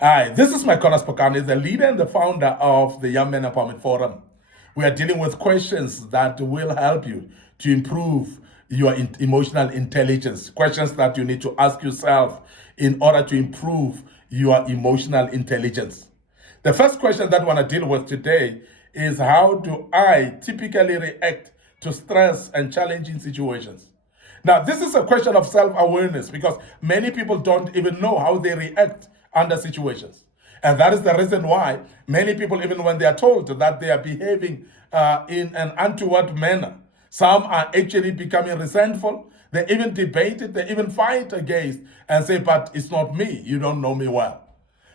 Hi, this is Micornus, Phokane, the leader and the founder of the Young Men Empowerment Forum. We are dealing with questions that will help you to improve your emotional intelligence, questions that you need to ask yourself in order to improve your emotional intelligence. The first question that I want to deal with today is, how do I typically react to stress and challenging situations? Now, this is a question of self-awareness because many people don't even know how they react under situations. And that is the reason why many people, even when they are told that they are behaving in an untoward manner, some are actually becoming resentful. They even debate it, they even fight against and say, but it's not me, you don't know me well.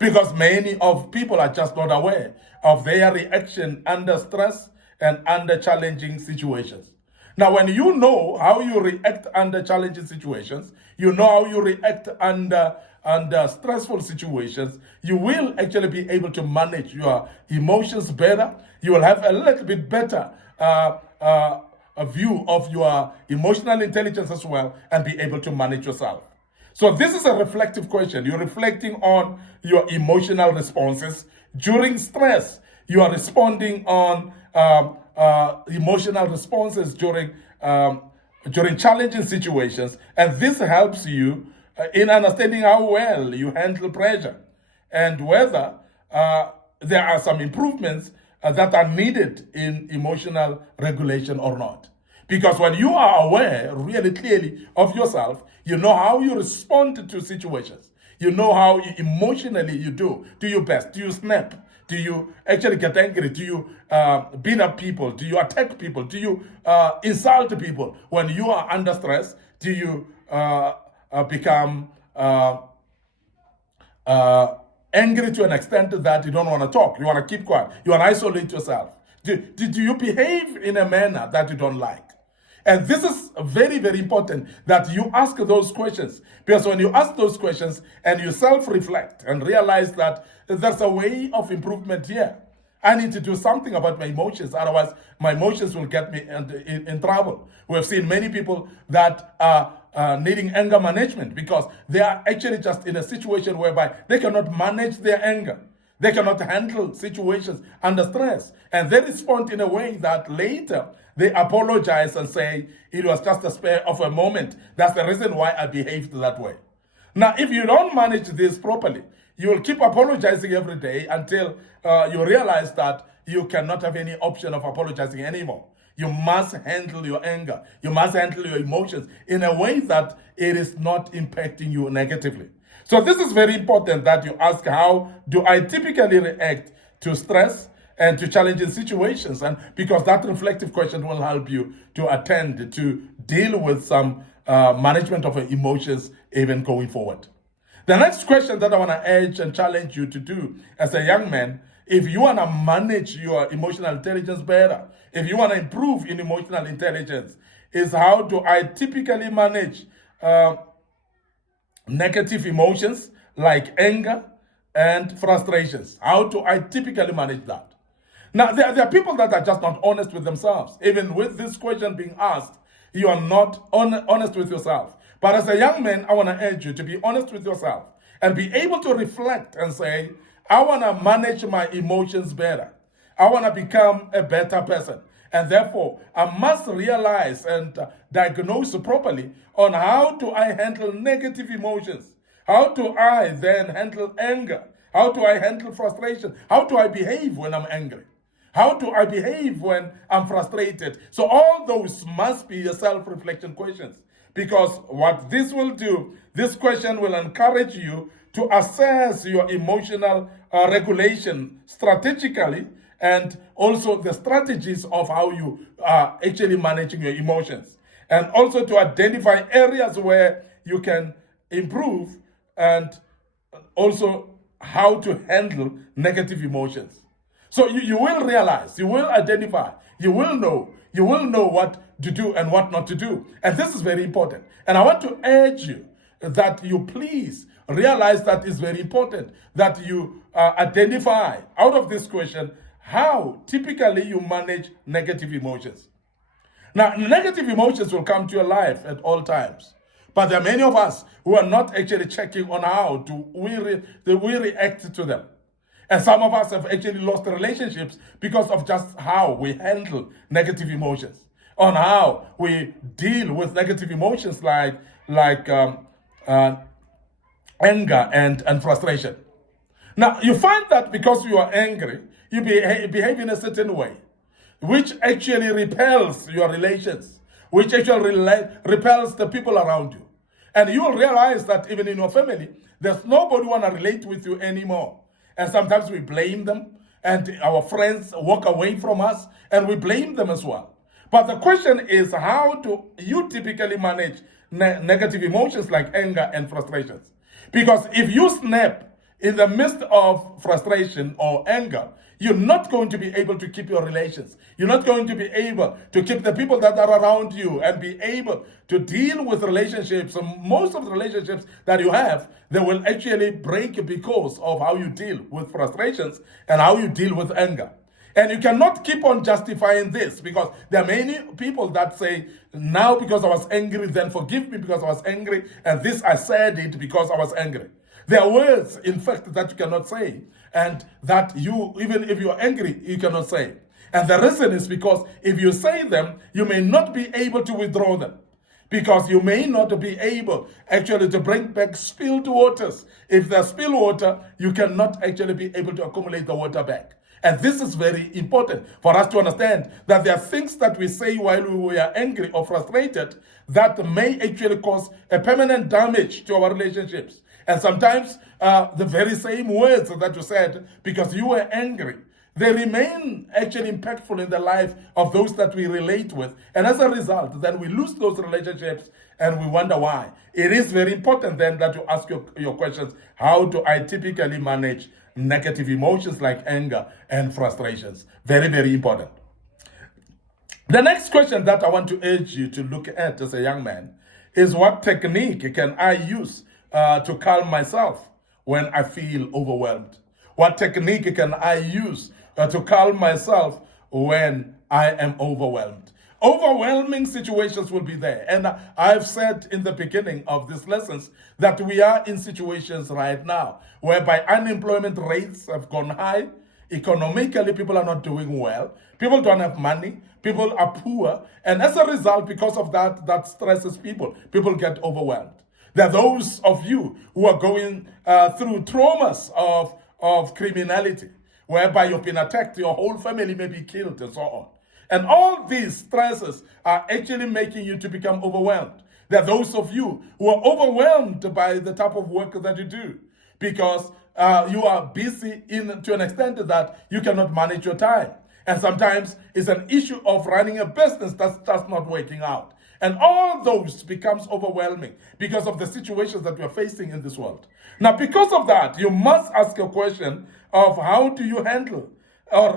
Because many of people are just not aware of their reaction under stress and under challenging situations. Now, when you know how you react under challenging situations, you know how you react under stressful situations, you will actually be able to manage your emotions better. You will have a little bit better a view of your emotional intelligence as well, and be able to manage yourself. So this is a reflective question. You're reflecting on your emotional responses during stress. You are responding on emotional responses during challenging situations, and this helps you in understanding how well you handle pressure and whether there are some improvements that are needed in emotional regulation or not. Because when you are aware really clearly of yourself, you know how you respond to situations. You know how emotionally you do. Do your best? Do you snap? Do you actually get angry? Do you beat up people? Do you attack people? Do you insult people? When you are under stress, do you become angry to an extent that you don't want to talk? You want to keep quiet. You want to isolate yourself. Do you behave in a manner that you don't like? And this is very, very important that you ask those questions. Because when you ask those questions and you self-reflect and realize that there's a way of improvement here, I need to do something about my emotions. Otherwise, my emotions will get me in trouble. We have seen many people that are needing anger management because they are actually just in a situation whereby they cannot manage their anger. They cannot handle situations under stress. And they respond in a way that later they apologize and say, it was just a spare of a moment. That's the reason why I behaved that way. Now, if you don't manage this properly, you will keep apologizing every day until you realize that you cannot have any option of apologizing anymore. You must handle your anger. You must handle your emotions in a way that it is not impacting you negatively. So this is very important that you ask, how do I typically react to stress and to challenging situations? And because that reflective question will help you to attend to deal with some management of your emotions even going forward. The next question that I want to urge and challenge you to do as a young man, if you want to manage your emotional intelligence better, if you want to improve in emotional intelligence, is, how do I typically manage negative emotions like anger and frustrations? How do I typically manage that? Now, there are people that are just not honest with themselves. Even with this question being asked, you are not honest with yourself. But as a young man, I want to urge you to be honest with yourself and be able to reflect and say, I want to manage my emotions better. I want to become a better person. And therefore, I must realize and diagnose properly on how do I handle negative emotions. How do I then handle anger? How do I handle frustration? How do I behave when I'm angry? How do I behave when I'm frustrated? So all those must be self-reflection questions. Because what this will do, this question will encourage you to assess your emotional regulation strategically, and also the strategies of how you are actually managing your emotions. And also to identify areas where you can improve, and also how to handle negative emotions. So you will realize, you will identify, you will know what to do and what not to do. And this is very important. And I want to urge you that you please realize that it's very important that you identify out of this question how typically you manage negative emotions. Now, negative emotions will come to your life at all times. But there are many of us who are not actually checking on how we react to them. And some of us have actually lost relationships because of just how we handle negative emotions, on how we deal with negative emotions like anger and frustration. Now, you find that because you are angry, you behave in a certain way, which actually repels your relations, which actually repels the people around you. And you will realize that even in your family, there's nobody who want to relate with you anymore. And sometimes we blame them, and our friends walk away from us, and we blame them as well. But the question is, how do you typically manage negative emotions like anger and frustrations? Because if you snap in the midst of frustration or anger, you're not going to be able to keep your relations. You're not going to be able to keep the people that are around you and be able to deal with relationships. And most of the relationships that you have, they will actually break because of how you deal with frustrations and how you deal with anger. And you cannot keep on justifying this, because there are many people that say, now because I was angry, then forgive me because I was angry, and this I said it because I was angry. There are words, in fact, that you cannot say, and that you, even if you're angry, you cannot say. And the reason is because if you say them, you may not be able to withdraw them, because you may not be able actually to bring back spilled waters. If there's spilled water, you cannot actually be able to accumulate the water back. And this is very important for us to understand, that there are things that we say while we are angry or frustrated that may actually cause a permanent damage to our relationships. And sometimes the very same words that you said because you were angry, they remain actually impactful in the life of those that we relate with. And as a result, then we lose those relationships and we wonder why. It is very important then that you ask your questions. How do I typically manage negative emotions like anger and frustrations? Very, very important. The next question that I want to urge you to look at as a young man is, what technique can I use to calm myself when I feel overwhelmed? What technique can I use to calm myself when I am overwhelmed? Overwhelming situations will be there. And I've said in the beginning of these lessons that we are in situations right now whereby unemployment rates have gone high. Economically, people are not doing well. People don't have money. People are poor. And as a result, because of that, that stresses people. People get overwhelmed. There are those of you who are going through traumas of criminality, whereby you've been attacked, your whole family may be killed, and so on. And all these stresses are actually making you to become overwhelmed. There are those of you who are overwhelmed by the type of work that you do, because you are busy to an extent that you cannot manage your time. And sometimes it's an issue of running a business that's just not working out. And all those becomes overwhelming because of the situations that we're facing in this world. Now, because of that, you must ask a question of how do you handle, or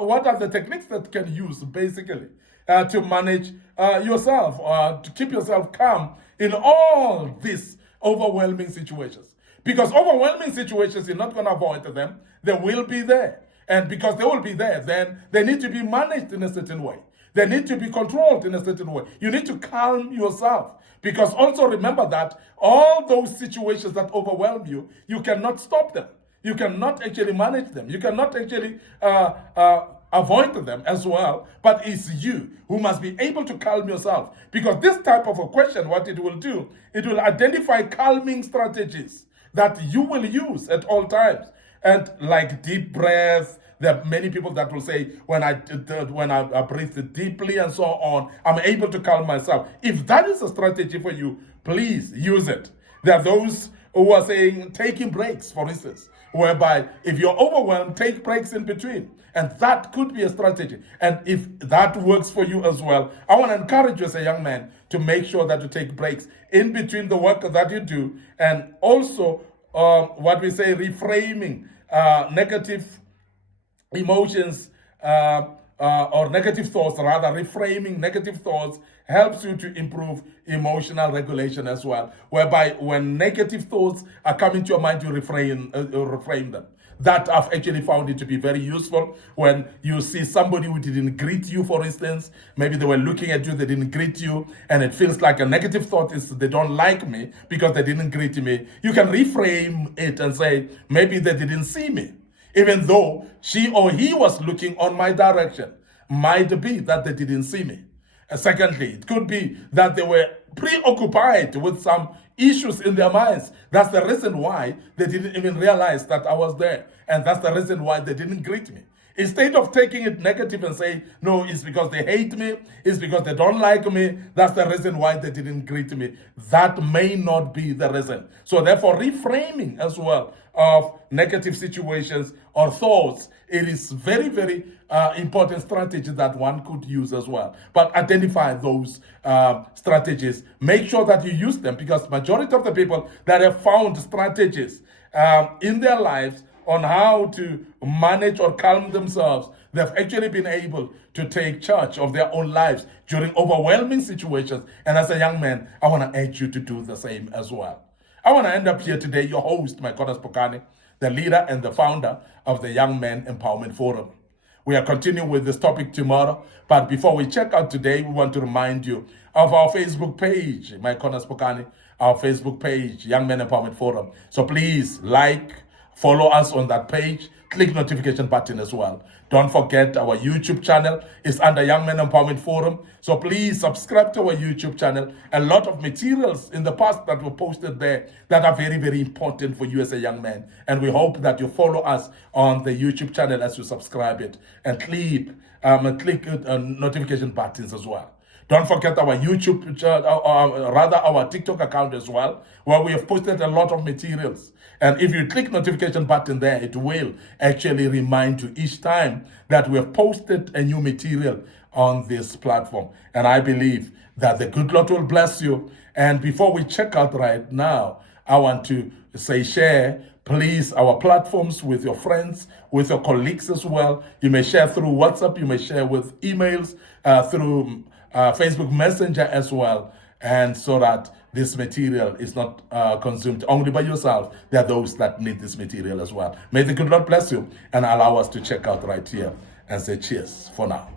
what are the techniques that can use basically to manage yourself, or to keep yourself calm in all these overwhelming situations. Because overwhelming situations, you're not going to avoid them. They will be there. And because they will be there, then they need to be managed in a certain way. They need to be controlled in a certain way. You need to calm yourself. Because also remember that all those situations that overwhelm you, you cannot stop them. You cannot actually manage them. You cannot actually avoid them as well. But it's you who must be able to calm yourself. Because this type of a question, what it will do, it will identify calming strategies that you will use at all times. And like deep breath, there are many people that will say, when I breathe deeply and so on, I'm able to calm myself. If that is a strategy for you, please use it. There are those who are saying taking breaks, for instance, whereby if you're overwhelmed, take breaks in between. And that could be a strategy. And if that works for you as well, I want to encourage you as a young man to make sure that you take breaks in between the work that you do, and also what we say, reframing negative emotions or negative thoughts, rather reframing negative thoughts helps you to improve emotional regulation as well, whereby when negative thoughts are coming to your mind, you reframe them. that I've actually found it to be very useful. When you see somebody who didn't greet you, for instance, maybe they were looking at you, they didn't greet you, and it feels like a negative thought is they don't like me because they didn't greet me. You can reframe it and say, maybe they didn't see me, even though she or he was looking on my direction. Might be that they didn't see me. Secondly, it could be that they were preoccupied with some issues in their minds. That's the reason why they didn't even realize that I was there. And that's the reason why they didn't greet me. Instead of taking it negative and say, no, it's because they hate me, it's because they don't like me, that's the reason why they didn't greet me. That may not be the reason. So therefore, reframing as well of negative situations or thoughts, it is very, very important strategy that one could use as well. But identify those strategies. Make sure that you use them, because majority of the people that have found strategies in their lives on how to manage or calm themselves, they've actually been able to take charge of their own lives during overwhelming situations. And as a young man, I want to urge you to do the same as well. I want to end up here today, your host, Micornus Phokane, the leader and the founder of the Young Men Empowerment Forum. We are continuing with this topic tomorrow, but before we check out today, we want to remind you of our Facebook page, Micornus Phokane, our Facebook page, Young Men Empowerment Forum. So please follow us on that page, click notification button as well. Don't forget our YouTube channel is under Young Men Empowerment Forum. So please subscribe to our YouTube channel. A lot of materials in the past that were posted there that are very, very important for you as a young man. And we hope that you follow us on the YouTube channel as you subscribe it, and click notification buttons as well. Don't forget our YouTube, our TikTok account as well, where we have posted a lot of materials. And if you click notification button there, it will actually remind you each time that we have posted a new material on this platform. And I believe that the good Lord will bless you. And before we check out right now, I want to say share, please, our platforms with your friends, with your colleagues as well. You may share through WhatsApp, you may share with emails, through Facebook Messenger as well, and so that this material is not consumed only by yourself. There are those that need this material as well. May the good Lord bless you and allow us to check out right here and say cheers for now.